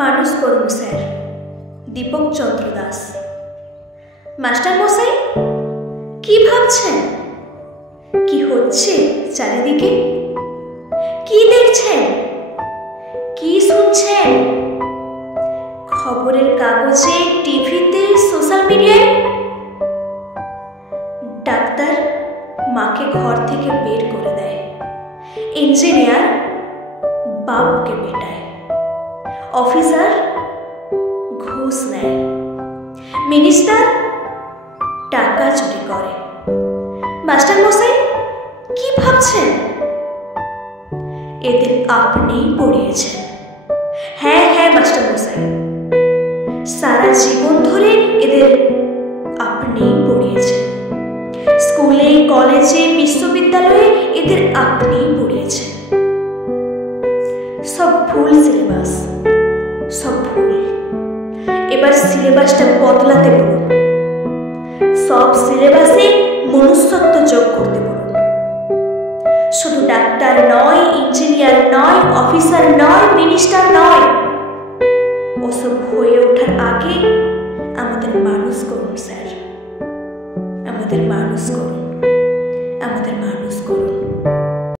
মানুষ করুন sir. Dipak Chandra Das. Master মশাই, কি ভাবছেন? কি হচ্ছে চারিদিকে? কি দেখছেন? কি শুনছেন? খবরের কাগজে, টিভিতে, সোশ্যাল মিডিয়ায়? ডাক্তার মাকে ঘর থেকে বের করে দেয়, ইঞ্জিনিয়ার বাবুকে পেটায়, অফিসার ঘুষ নেয়, মিনিস্টার টাকা চুরি করে। মাস্টার মশাই, কি ভাবছেন? এদের আপনিই পড়িয়েছেন। হ্যাঁ হ্যাঁ মাস্টার মশাই, সারা জীবন ধরে এদের আপনিই পড়িয়েছেন। স্কুলে, কলেজে, বিশ্ববিদ্যালয়ে এদের আপনিই পড়িয়েছেন। সব ভুল সিলেবাস, সব ভুল। এবার সিলেবাসটা বদলাতে বলুন। সব সিলেবাসে মনুষ্যত্ব যোগ করতে বলুন। শুধু ডাক্তার নয়, ইঞ্জিনিয়ার নয়, অফিসার নয়, মিনিস্টার নয়, ওসব হয়ে ওঠার আগে আমাদের মানুষ করুন স্যার, আমাদের মানুষ করুন।